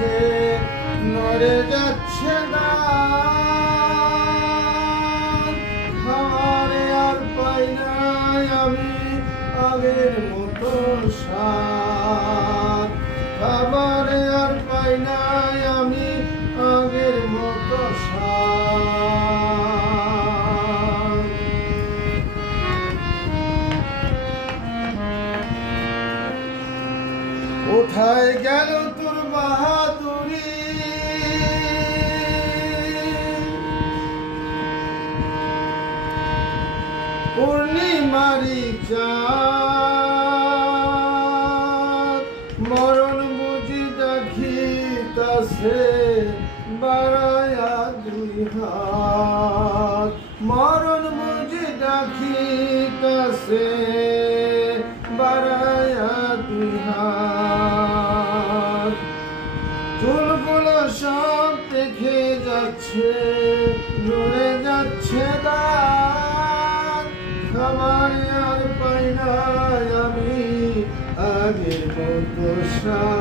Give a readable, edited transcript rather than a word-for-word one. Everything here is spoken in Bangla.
যাচ্ছে, নড়ে যাচ্ছে দান। খাবারে আর পাই নাই আমি আগের মতো স্বাদ, খাবারে আর পাই নাই আমি আগের মতো স্বাদ। কোথায় গেল তোর বাহাদুরি, পূর্ণিমারি চাঁদ? মরণ বুঝি দেখিতাছে বাড়ায়া দুই হাত, মরণ বুঝি দেখিতাছে বাড়ায়া দুই হাত। চুলগুলো সব দেখে যাচ্ছে, নড়ে যাচ্ছে দাঁত। খাবার আর পাই নাই আমি আগের মতো স্বাদ।